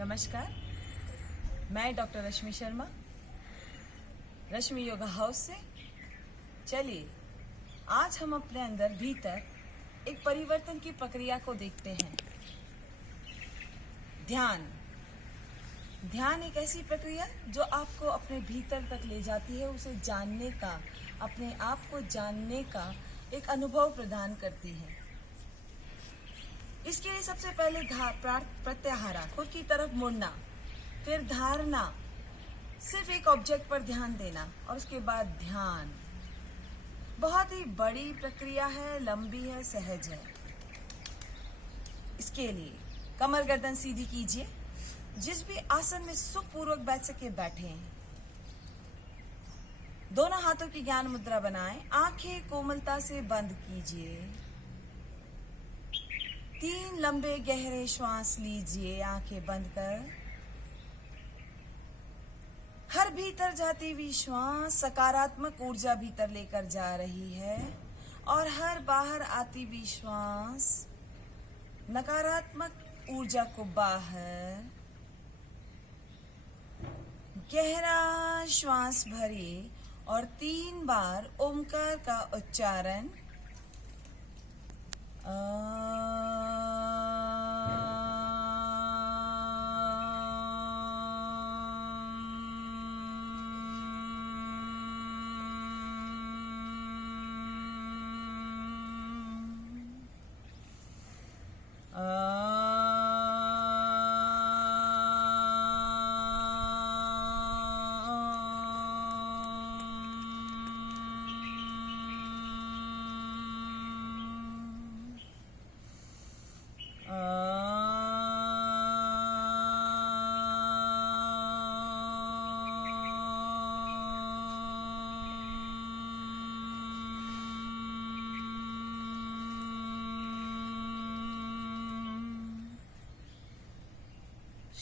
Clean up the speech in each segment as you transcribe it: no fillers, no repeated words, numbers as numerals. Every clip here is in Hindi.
नमस्कार, मैं डॉक्टर रश्मि शर्मा, रश्मि योगा हाउस से। चलिए आज हम अपने अंदर भीतर एक परिवर्तन की प्रक्रिया को देखते हैं। ध्यान एक ऐसी प्रक्रिया जो आपको अपने भीतर तक ले जाती है, उसे जानने का, अपने आप को जानने का एक अनुभव प्रदान करती है। इसके लिए सबसे पहले प्रत्याहारा, खुद की तरफ मुड़ना, फिर धारणा, सिर्फ एक ऑब्जेक्ट पर ध्यान देना, और उसके बाद ध्यान। बहुत ही बड़ी प्रक्रिया है, लंबी है, सहज है। इसके लिए कमर गर्दन सीधी कीजिए, जिस भी आसन में सुखपूर्वक बैठ सके बैठें। दोनों हाथों की ज्ञान मुद्रा बनाएं, आंखें कोमलता से बंद कीजिए। 3 लंबे गहरे श्वास लीजिए आंखें बंद कर। हर भीतर जाती हुई श्वास सकारात्मक ऊर्जा भीतर लेकर जा रही है, और हर बाहर आती हुई श्वास नकारात्मक ऊर्जा को बाहर। गहरा श्वास भरिए और 3 बार ओमकार का उच्चारण।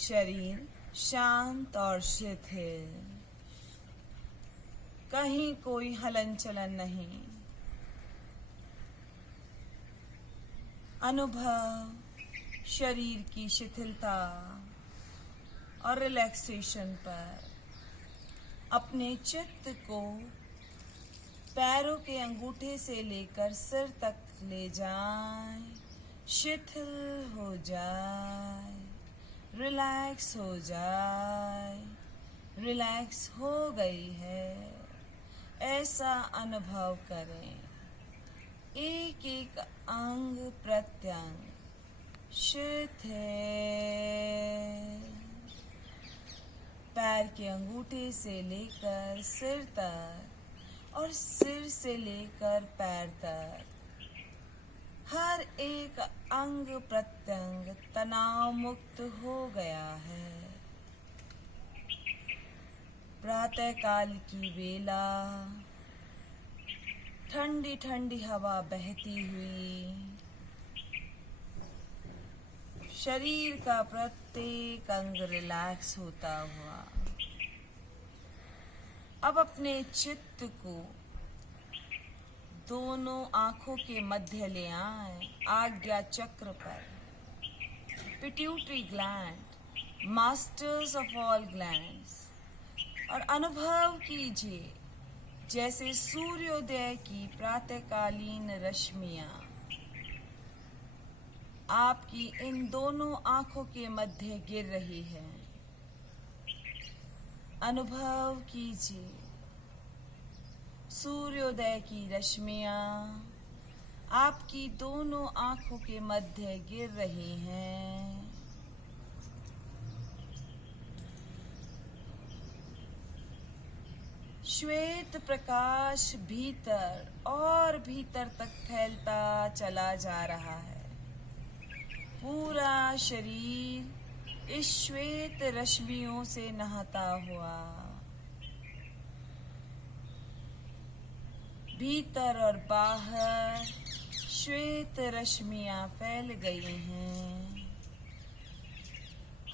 शरीर शांत और शिथिल, कहीं कोई हलन चलन नहीं। अनुभव शरीर की शिथिलता और रिलैक्सेशन पर। अपने चित्त को पैरों के अंगूठे से लेकर सिर तक ले जाएं, शिथिल हो जाए, रिलैक्स हो जाए। रिलैक्स हो गई है, ऐसा अनुभव करें। एक एक अंग प्रत्यंग शिथिल। पैर के अंगूठे से लेकर सिर तक और सिर से लेकर पैर तक हर एक अंग प्रत्यंग तनाव मुक्त हो गया है। प्रातः काल की बेला, ठंडी ठंडी हवा बहती हुई, शरीर का प्रत्येक अंग रिलैक्स होता हुआ। अब अपने चित्त को दोनों आंखों के मध्य ले आए, आज्ञा चक्र पर। Pituitary gland, masters of all glands, और अनुभव कीजिए जैसे सूर्योदय की प्रातःकालीन रश्मियां आपकी इन दोनों आंखों के मध्य गिर रही है। अनुभव कीजिए सूर्योदय की रश्मियां आपकी दोनों आंखों के मध्य गिर रही हैं। श्वेत प्रकाश भीतर और भीतर तक फैलता चला जा रहा है। पूरा शरीर इस श्वेत रश्मियों से नहाता हुआ भीतर और बाहर श्वेत रश्मियां फैल गई हैं।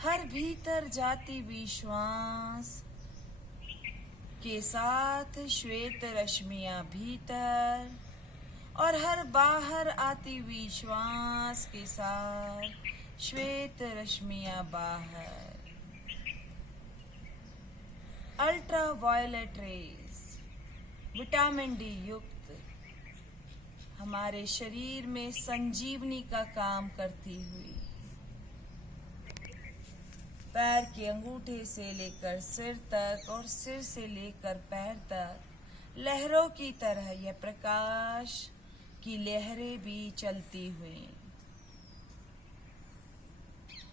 हर भीतर जाती हुई श्वास के साथ श्वेत रश्मियां भीतर, और हर बाहर आती हुई श्वास के साथ श्वेत रश्मियां बाहर। Ultraviolet rays vitamin D युक्त हमारे शरीर में संजीवनी का काम करती हुई पैर के अंगूठे से लेकर सिर तक और सिर से लेकर पैर तक लहरों की तरह यह प्रकाश की लहरें भी चलती हुई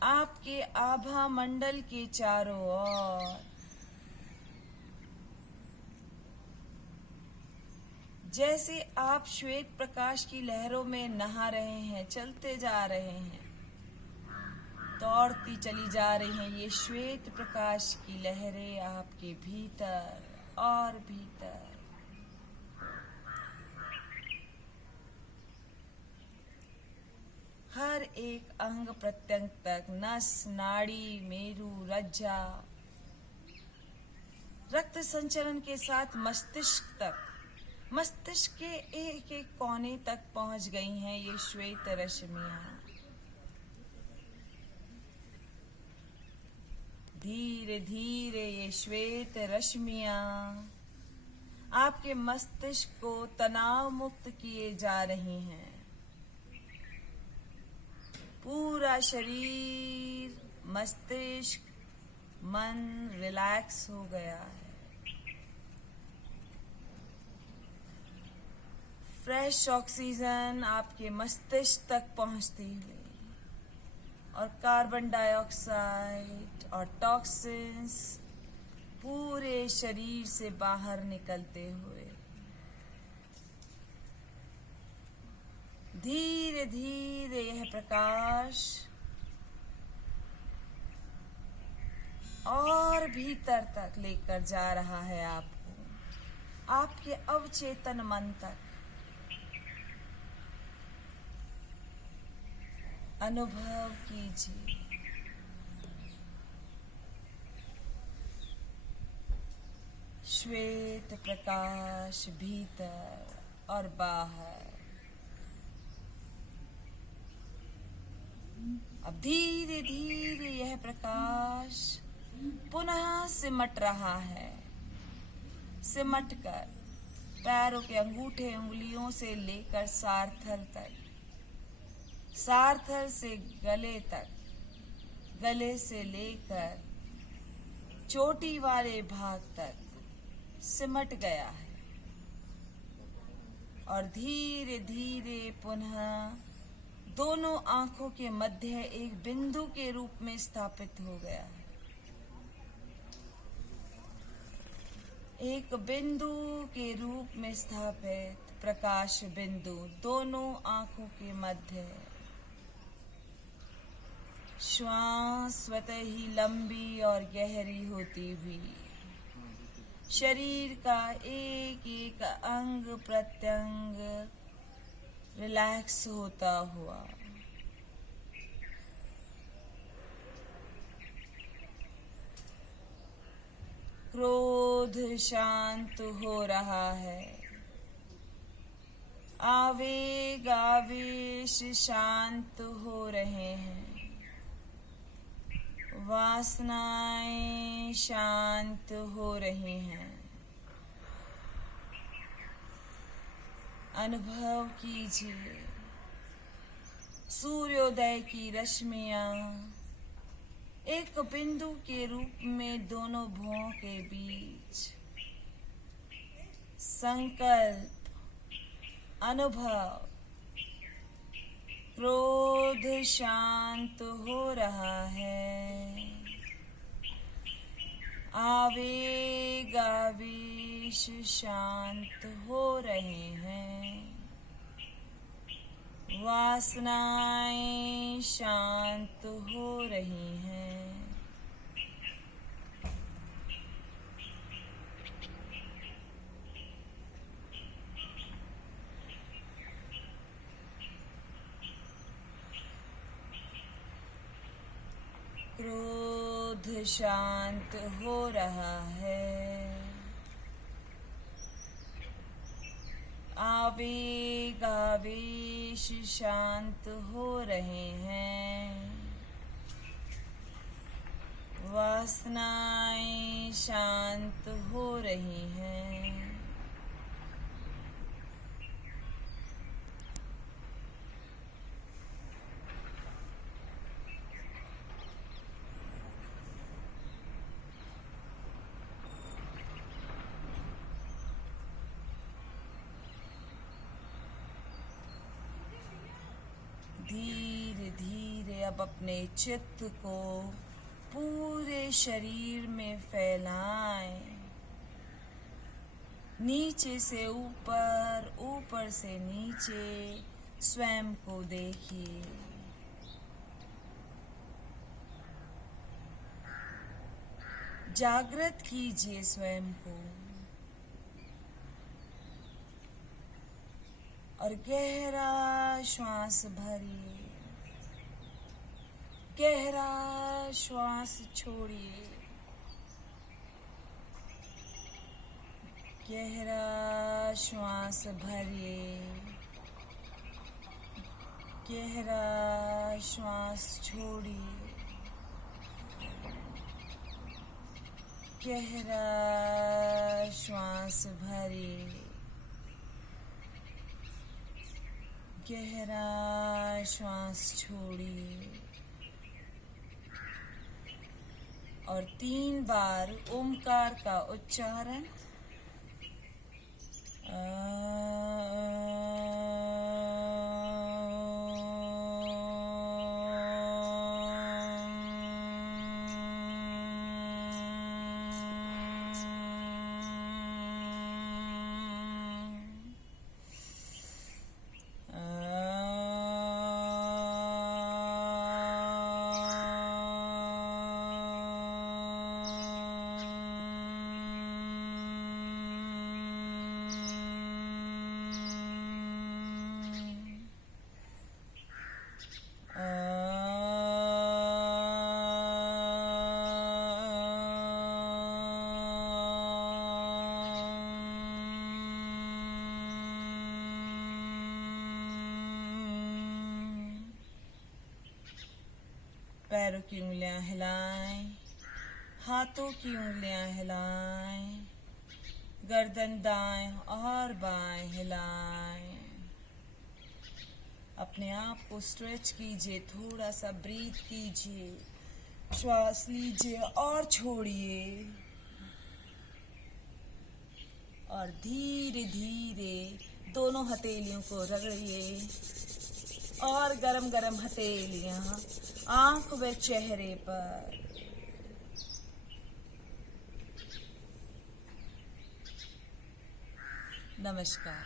आपके आभा मंडल के चारों ओर जैसे आप श्वेत प्रकाश की लहरों में नहा रहे हैं, चलते जा रहे हैं, दौड़ती चली जा रही हैं ये श्वेत प्रकाश की लहरें आपके भीतर और भीतर। हर एक अंग प्रत्यंग तक, नस, नाड़ी, मेरु, रज्जा, रक्त संचरण के साथ मस्तिष्क तक, मस्तिष्क के एक एक कोने तक पहुंच गई हैं ये श्वेत रश्मियां। धीरे धीरे ये श्वेत रश्मियां आपके मस्तिष्क को तनाव मुक्त किए जा रही हैं। पूरा शरीर, मस्तिष्क, मन रिलैक्स हो गया है। फ्रेश ऑक्सीजन आपके मस्तिष्क तक पहुंचती हुई और कार्बन डाइऑक्साइड और टॉक्सिन्स पूरे शरीर से बाहर निकलते हुए धीरे धीरे यह प्रकाश और भीतर तक लेकर जा रहा है आपको, आपके अवचेतन मन तक। अनुभव कीजिए श्वेत प्रकाश भीतर और बाहर। अब धीरे धीरे यह प्रकाश पुनः सिमट रहा है, सिमट कर पैरों के अंगूठे उंगलियों से लेकर सार्थल तक, सार्थल से गले तक, गले से लेकर चोटी वाले भाग तक सिमट गया है और धीरे धीरे पुनः दोनों आंखों के मध्य एक बिंदु के रूप में स्थापित हो गया है। एक बिंदु के रूप में स्थापित प्रकाश बिंदु दोनों आंखों के मध्य श्वास स्वतः ही लंबी और गहरी होती हुई शरीर का एक एक अंग प्रत्यंग रिलैक्स होता हुआ क्रोध शांत हो रहा है, आवेग आवेश शांत हो रहे हैं, वासनाएं शांत हो रही हैं। अनुभव कीजिए सूर्योदय की रश्मियां एक बिंदु के रूप में दोनों भुवों के बीच संकल्प, अनुभव, क्रोध शांत हो रहा है, आवेग आवेश शांत हो रहे हैं, वासनाएं शांत हो रही हैं। क्रोध शांत हो रहा है, आवेग आवेश शांत हो रहे हैं, वासनाएं शांत हो रही हैं। धीरे धीरे अब अपने चित्त को पूरे शरीर में फैलाएं। नीचे से ऊपर, ऊपर से नीचे स्वयं को देखिए। जागृत कीजिए स्वयं को और गहरा श्वास भरिए, गहरा श्वास छोड़िए, गहरा श्वास भरिए, गहरा श्वास छोड़िए, गहरा श्वास भरिए, गहरा श्वास छोड़िए और 3 बार ओमकार का उच्चारण। पैरों की उंगलियां हिलाएं, हाथों की उंगलियां हिलाएं, गर्दन दाएं और बाएं हिलाएं। अपने आप को स्ट्रेच कीजिए, थोड़ा सा ब्रीथ कीजिए, श्वास लीजिए और छोड़िए और धीरे धीरे दोनों हथेलियों को रगड़िए और गरम गरम हथेलियां आंख व चेहरे पर। नमस्कार।